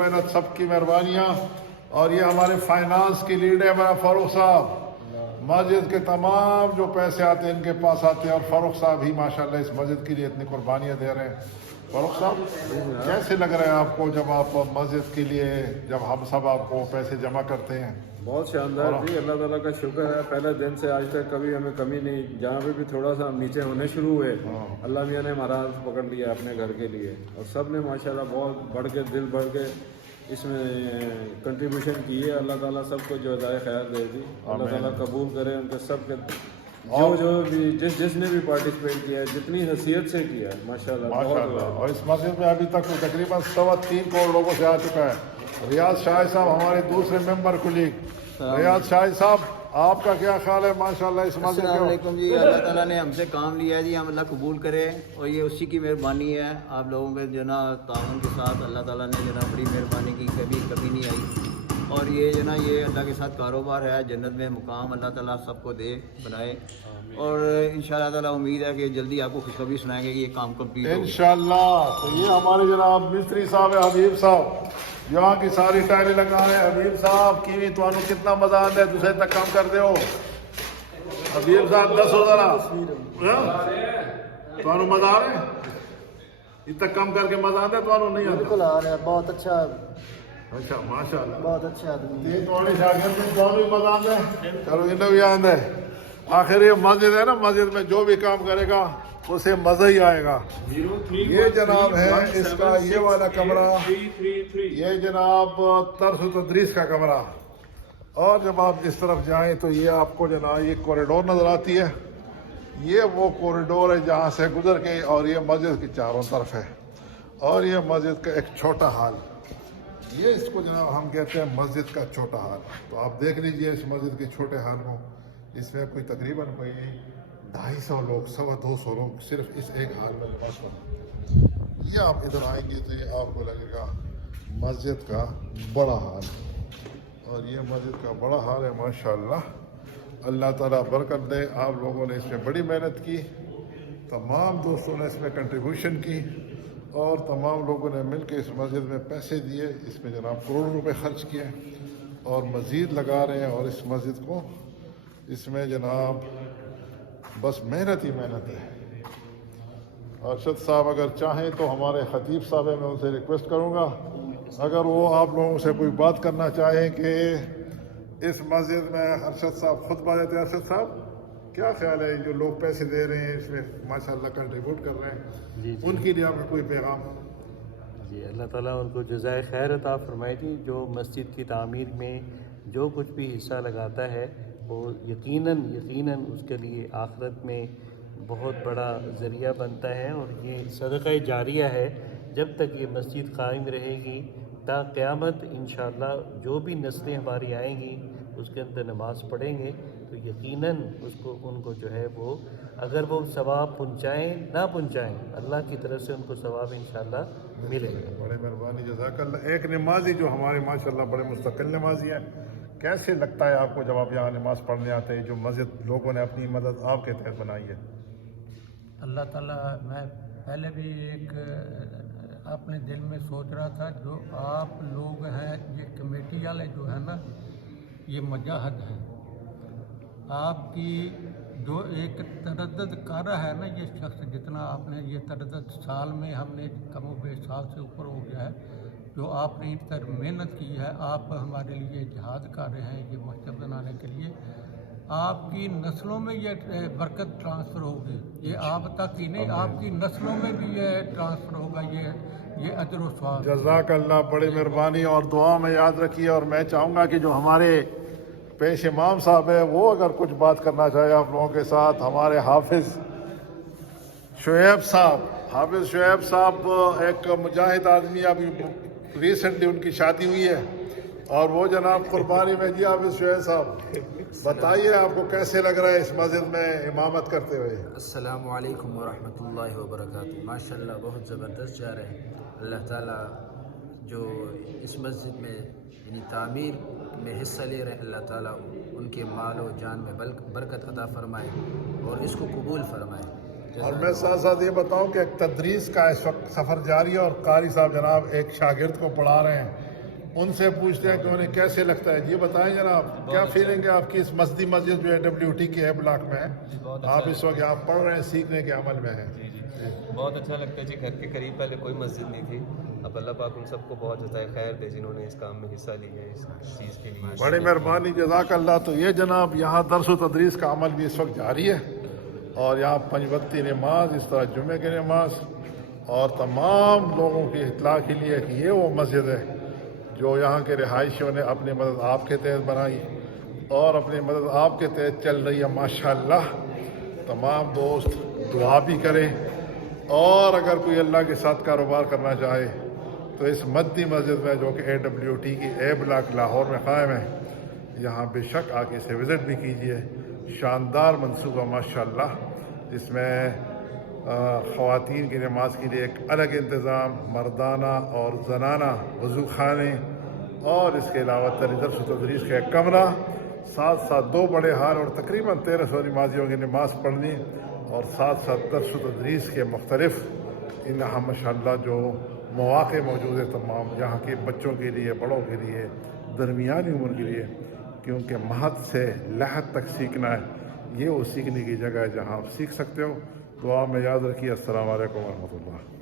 محنت سب کی مہربانیاں. اور یہ ہمارے فائنانس کی لیڈ ہے ہمارا فاروق صاحب. مسجد کے تمام جو پیسے آتے ہیں ان کے پاس آتے ہیں, اور فاروق صاحب ہی ماشاءاللہ اس مسجد کے لیے اتنی قربانیاں دے رہے ہیں. فاروق صاحب کیسے لگ رہا ہے آپ کو جب آپ مسجد کے لیے, جب ہم سب آپ کو پیسے جمع کرتے ہیں؟ بہت شاندار جی, اللہ تعالیٰ کا شکر ہے. پہلے دن سے آج تک کبھی ہمیں کمی نہیں. جہاں پہ بھی تھوڑا سا ہم نیچے ہونے شروع ہوئے, اللہ میاں نے ہمارا ہاتھ پکڑ لیا اپنے گھر کے لیے, اور سب نے ماشاءاللہ بہت بڑھ کے دل بڑھ کے اس میں کنٹریبیوشن کی ہے. اللہ تعالیٰ سب کو جو جزائے خیر دے دی, اللہ تعالیٰ قبول کرے ان کے سب کے, جو بھی جس نے بھی پارٹیسپیٹ کیا ہے, جتنی حیثیت سے کیا ہے ماشاءاللہ. اور اس مسجد میں ابھی تک تقریباً 3.25 کروڑ لوگوں سے آ چکا ہے. ریاض شاہ صاحب ہمارے دوسرے ممبر کلیگ, ریاض شاہ صاحب آپ کا کیا خیال ہے ماشاءاللہ اس مسجد السلام علیکم جی. اللہ تعالیٰ نے ہم سے کام لیا ہے جی, ہم اللہ قبول کرے, اور یہ اسی کی مہربانی ہے. آپ لوگوں کے جو نا تعاون کے ساتھ اللہ تعالیٰ نے جو نا بڑی مہربانی کی, کبھی نہیں آئی. اور یہ جو نا یہ اللہ کے ساتھ کاروبار ہے, جنت میں مقام اللہ تعالیٰ سب کو دے بنائے. اور انشاءاللہ تعالیٰ امید ہے کہ جلدی آپ کو خوشخبری سنائیں گے کہ یہ کام کمپلیٹ ہو انشاءاللہ. تو یہ ہمارے جناب مستری صاحب ہے حبیب صاحب, یہاں کی ساری ٹائلیں لگا رہے ہیں. حبیب صاحب کی تو کتنا مزہ آتا ہے, دوسرے تک کام کر دے ہو. حبیب صاحب 10,000 تو مزہ آ رہے ہیں, اس تک کام کر کے مزہ آتا ہے تو نہیں آتا؟ بالکل آ رہا ہے, بہت اچھا. اچھا ماشاءاللہ, بہت اچھا آدمی. یہ تھوڑی شاگرد میں بھی مزہ آتا ہے. چلو انہیں بھی آتا ہے. آخر یہ مسجد ہے نا, مسجد میں جو بھی کام کرے گا اسے مزہ ہی آئے گا. یہ جناب ہے اس کا یہ والا کمرہ, یہ جناب طرز و تدریس کا کمرہ. اور جب آپ اس طرف جائیں تو یہ آپ کو جناب یہ کوریڈور نظر آتی ہے. یہ وہ کوریڈور ہے جہاں سے گزر کے, اور یہ مسجد کی چاروں طرف ہے. اور یہ مسجد کا ایک چھوٹا ہال, یہ اس کو جناب ہم کہتے ہیں مسجد کا چھوٹا ہال. تو آپ دیکھ لیجئے اس مسجد کے چھوٹے ہال کو, اس میں کوئی تقریباً 250 لوگ, 250 لوگ صرف اس ایک ہال میں نماز پڑھیں. یہ آپ ادھر آئیں گے تو یہ آپ کو لگے گا مسجد کا بڑا ہال, اور یہ مسجد کا بڑا ہال ہے ماشاءاللہ. اللہ تعالیٰ برکت دے. آپ لوگوں نے اس میں بڑی محنت کی, تمام دوستوں نے اس میں کنٹریبیوشن کی, اور تمام لوگوں نے مل کے اس مسجد میں پیسے دیے. اس میں جناب کروڑوں روپے خرچ کیے, اور مزید لگا رہے ہیں. اور اس مسجد کو, اس میں جناب بس محنت ہی محنت ہے. ارشد صاحب اگر چاہیں تو ہمارے خطیب صاحب ہیں, میں ان سے ریکویسٹ کروں گا اگر وہ آپ لوگوں سے کوئی بات کرنا چاہیں کہ اس مسجد میں ارشد صاحب خطبہ دیتے ہیں. ارشد صاحب کیا خیال ہے, جو لوگ پیسے دے رہے ہیں اس میں ماشاءاللہ کنٹریبیوٹ کر رہے ہیں, جی ان کے لیے آپ کا کوئی پیغام؟ جی, اللہ تعالیٰ ان کو جزائے خیر عطا فرمائے گی. جو مسجد کی تعمیر میں جو کچھ بھی حصہ لگاتا ہے وہ یقیناً اس کے لیے آخرت میں بہت بڑا ذریعہ بنتا ہے. اور یہ صدقہ جاریہ ہے. جب تک یہ مسجد قائم رہے گی تا قیامت, انشاءاللہ جو بھی نسلیں ہماری آئیں گی اس کے اندر نماز پڑھیں گے تو یقیناً ان کو جو ہے وہ, اگر وہ ثواب پہنچائیں نہ پہنچائیں, اللہ کی طرف سے ان کو ثواب انشاءاللہ ملے گا. بڑے مہربانی, جزاک اللہ. ایک نمازی جو ہمارے ماشاءاللہ بڑے مستقل نمازی ہیں, کیسے لگتا ہے آپ کو جب آپ یہاں نماز پڑھنے آتے ہیں, جو مسجد لوگوں نے اپنی مدد آپ کے تحت بنائی ہے؟ اللہ تعالیٰ, میں پہلے بھی ایک اپنے دل میں سوچ رہا تھا, جو آپ لوگ ہیں یہ کمیٹی والے جو ہیں نا, یہ مجاہد ہیں. آپ کی جو ایک تردد کر رہا ہے نا یہ شخص, جتنا آپ نے یہ تردد سال میں ہم نے کم و بیش سال سے اوپر ہو گیا ہے, جو آپ نے اس طرح محنت کی ہے. آپ ہمارے لیے جہاد کر رہے ہیں یہ مسجد بنانے کے لیے. آپ کی نسلوں میں یہ برکت ٹرانسفر ہوگی. یہ آپ تک ہی نہیں, آپ کی نسلوں میں بھی یہ ٹرانسفر ہوگا, یہ اجر و ثواب. جزاک اللہ, بڑی مہربانی. اور دعا میں یاد رکھیے. اور میں چاہوں گا کہ جو ہمارے پیش امام صاحب ہے وہ اگر کچھ بات کرنا چاہے آپ لوگوں کے ساتھ. ہمارے حافظ شعیب صاحب ایک مجاہد آدمی, ابھی ریسنٹلی ان کی شادی ہوئی ہے, اور وہ جناب قربانی میں جی. حافظ شعیب صاحب بتائیے آپ کو کیسے لگ رہا ہے اس مسجد میں امامت کرتے ہوئے؟ السلام علیکم ورحمۃ اللہ وبرکاتہ. ماشاءاللہ بہت زبردست جا رہے ہیں. اللہ تعالیٰ جو اس مسجد میں یعنی تعمیر میں حصہ لے رہے ہیں, اللہ تعالیٰ ان کے مال و جان میں برکت عطا فرمائے اور اس کو قبول فرمائے. اور میں ساتھ ساتھ یہ بتاؤں کہ ایک تدریس کا اس وقت سفر جاری ہے, اور قاری صاحب جناب ایک شاگرد کو پڑھا رہے ہیں. ان سے پوچھتے ہیں کہ انہیں کیسے لگتا ہے. یہ بتائیں جناب کیا فیلنگ ہے آپ کی اس مسجد جو ہے WT کے اے بلاک میں ہے؟ آپ اس وقت آپ پڑھ رہے ہیں, سیکھنے کے عمل میں ہیں. بہت اچھا لگتا ہے جی. گھر کے قریب پہلے کوئی مسجد نہیں تھی, اب اللہ پاک ان سب کو بہت جزائے خیر دے جنہوں نے اس کام میں حصہ لیا ہے, اس چیز کے لیے بڑی مہربانی, جزاک اللہ. تو یہ جناب یہاں درس و تدریس کا عمل بھی اس وقت جاری ہے, اور یہاں 5 وقتی نماز, اس طرح جمعے کی نماز, اور تمام لوگوں کی اطلاع کے لیے کہ یہ وہ مسجد ہے جو یہاں کے رہائشیوں نے اپنی مدد آپ کے تحت بنائی اور اپنی مدد آپ کے تحت چل رہی ہے. ماشاءاللہ تمام دوست دعا بھی کریں, اور اگر کوئی اللہ کے ساتھ کاروبار کرنا چاہے تو اس مدنی مسجد میں جو کہ AWT کی اے بلاک لاہور میں قائم ہے, یہاں بے شک آ کے اسے وزٹ بھی کیجیے. شاندار منصوبہ ماشاءاللہ, جس میں خواتین کی نماز کے لیے ایک الگ انتظام, مردانہ اور زنانہ وضو خانے, اور اس کے علاوہ درس و تدریس کا ایک کمرہ, ساتھ ساتھ 2 بڑے ہال اور تقریباً 1300 نمازیوں کی نماز پڑھنی, اور ساتھ ساتھ درس و تدریس کے مختلف یہاں ماشاءاللہ جو مواقع موجود ہیں تمام یہاں کے بچوں کے لیے, بڑوں کے لیے, درمیانی عمر کے لیے, کیونکہ مہد سے لحد تک سیکھنا ہے. یہ وہ سیکھنے کی جگہ ہے جہاں آپ سیکھ سکتے ہو. دعا میں یاد رکھیے. السلام علیکم ورحمۃ اللہ.